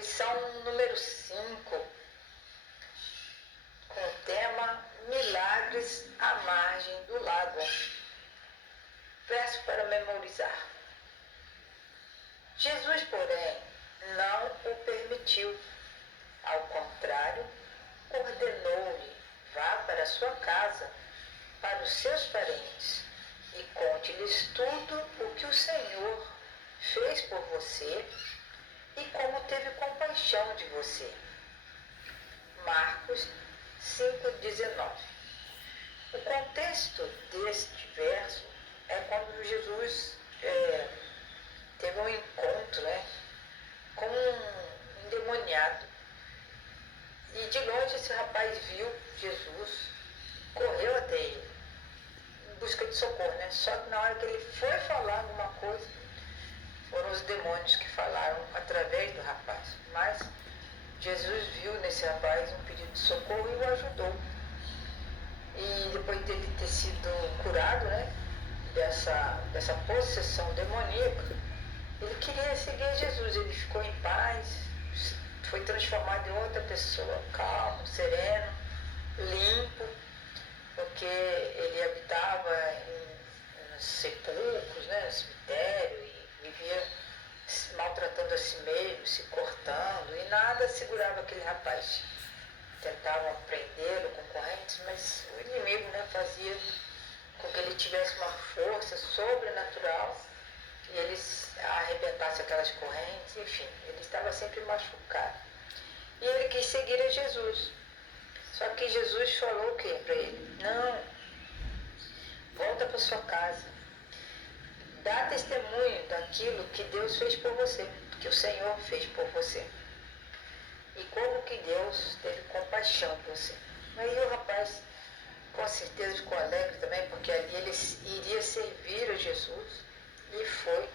Lição número 5, com o tema Milagres à margem do lago. Verso para memorizar. Jesus, porém, não o permitiu. Ao contrário, ordenou-lhe: vá para sua casa, para os seus parentes, e conte-lhes tudo o que o Senhor fez por você e como teve compaixão de você. Marcos 5,19. O contexto deste verso é quando Jesus teve um encontro com um endemoniado. E de longe esse rapaz viu Jesus, correu até ele, em busca de socorro, Só que na hora que ele foi falar alguma coisa, foram os demônios que falaram através do rapaz. Mas Jesus viu nesse rapaz um pedido de socorro e o ajudou. E depois dele ter sido curado, dessa possessão demoníaca, ele queria seguir Jesus. Ele ficou em paz, foi transformado em outra pessoa, calmo, sereno, limpo, porque ele habitava em sepulcros, no cemitério, e vivia maltratando a si mesmo, se cortando, e nada segurava aquele rapaz. Tentavam prendê-lo com correntes, mas o inimigo fazia com que ele tivesse uma força sobrenatural e ele arrebentasse aquelas correntes, enfim, ele estava sempre machucado. E ele quis seguir a Jesus. Só que Jesus falou o quê para ele? Não, volta para sua casa. Dá testemunho daquilo que Deus fez por você, que o Senhor fez por você. E como que Deus teve compaixão por você. Aí o rapaz, com certeza, ficou alegre também, porque ali ele iria servir a Jesus e foi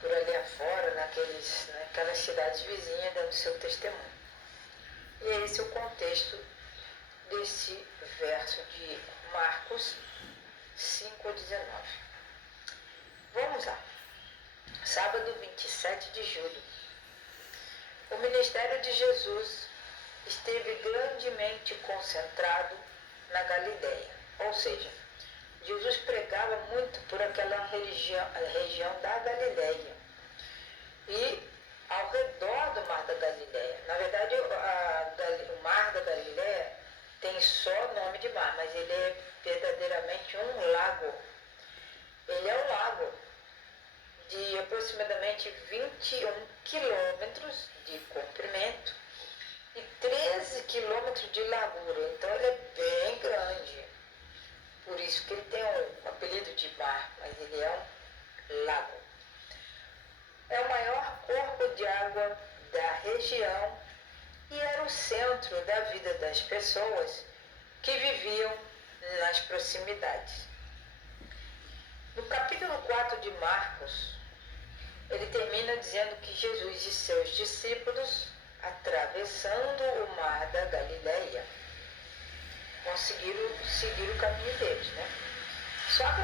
por ali afora, naquelas cidades vizinhas, dando seu testemunho. E esse é o contexto desse verso de Marcos 5,19. Vamos lá. Sábado 27 de julho. O ministério de Jesus esteve grandemente concentrado na Galileia, ou seja, Jesus pregava muito por aquela região da Galileia e ao redor do Mar da Galileia. Na verdade, o Mar da Galileia tem só nome de mar, mas ele é verdadeiramente um lago. Ele é um lago de aproximadamente 21 quilômetros de comprimento e 13 quilômetros de largura. Então ele é bem grande. Por isso que ele tem um apelido de mar, mas ele é um lago. É o maior corpo de água da região e era o centro da vida das pessoas que viviam nas proximidades. No capítulo 4 de Marcos, ele termina dizendo que Jesus e seus discípulos, atravessando o mar da Galileia, conseguiram seguir o caminho deles, Só que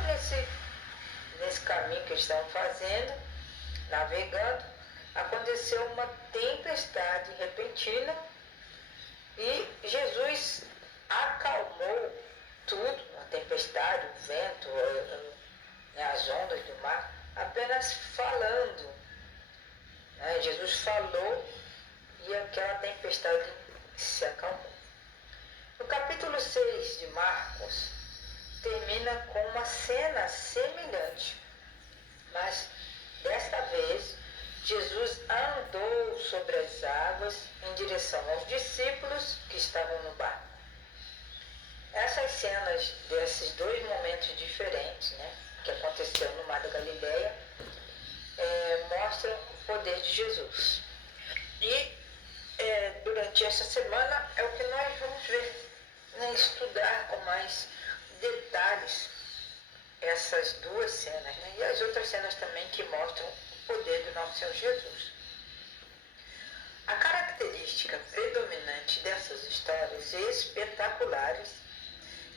nesse caminho que eles estavam fazendo, navegando, aconteceu uma tempestade repentina e Jesus acalmou tudo, a tempestade, o vento, as ondas do mar, apenas falando. Jesus falou e aquela tempestade se acalmou. No capítulo 6 de Marcos, termina com uma cena semelhante, mas desta vez Jesus andou sobre as águas em direção aos discípulos que estavam no barco. Essas cenas desses dois momentos diferentes, que aconteceu no Mar da Galileia, mostram o poder de Jesus. E durante essa semana é o que nós vamos ver, estudar com mais detalhes essas duas cenas, e as outras cenas também que mostram o poder do nosso Senhor Jesus. A característica predominante dessas histórias espetaculares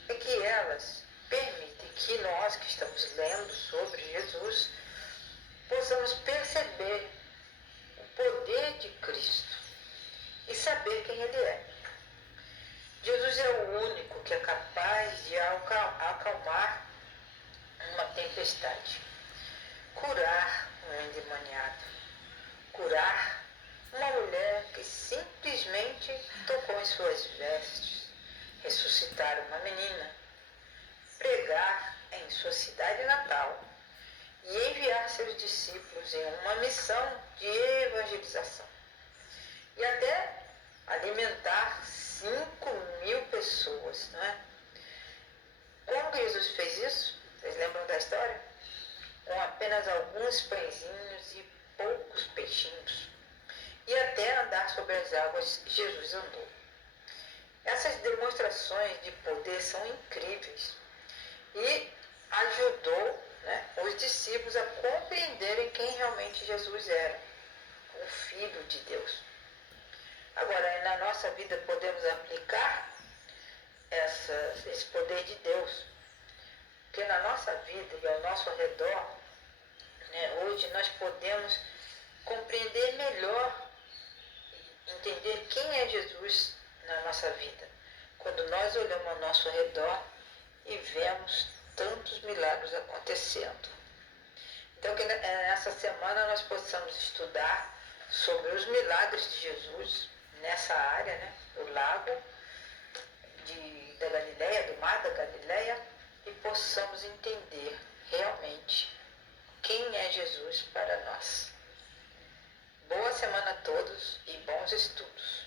é que elas permitem que nós que estamos lendo sobre Jesus possamos perceber o poder de Cristo e saber quem Ele é. Jesus é o único que é capaz de acalmar uma tempestade, curar um endemoniado, curar uma mulher que simplesmente tocou em suas vestes, ressuscitar uma menina, pregar em sua cidade natal e enviar seus discípulos em uma missão de evangelização. E até alimentar 5.000 pessoas, não é? Como que Jesus fez isso? Vocês lembram da história? Com apenas alguns pãezinhos e poucos peixinhos. E até andar sobre as águas, Jesus andou. Essas demonstrações de poder são incríveis e ajudou, né, os discípulos a compreenderem quem realmente Jesus era, o Filho de Deus. Agora, na nossa vida podemos aplicar esse poder de Deus, porque na nossa vida e ao nosso redor, né, hoje nós podemos compreender melhor, entender quem é Jesus na nossa vida, quando nós olhamos ao nosso redor e vemos tantos milagres acontecendo. Então, que nessa semana nós possamos estudar sobre os milagres de Jesus nessa área, né, do lago da Galileia, do mar da Galileia, e possamos entender realmente quem é Jesus para nós. Boa semana a todos e bons estudos.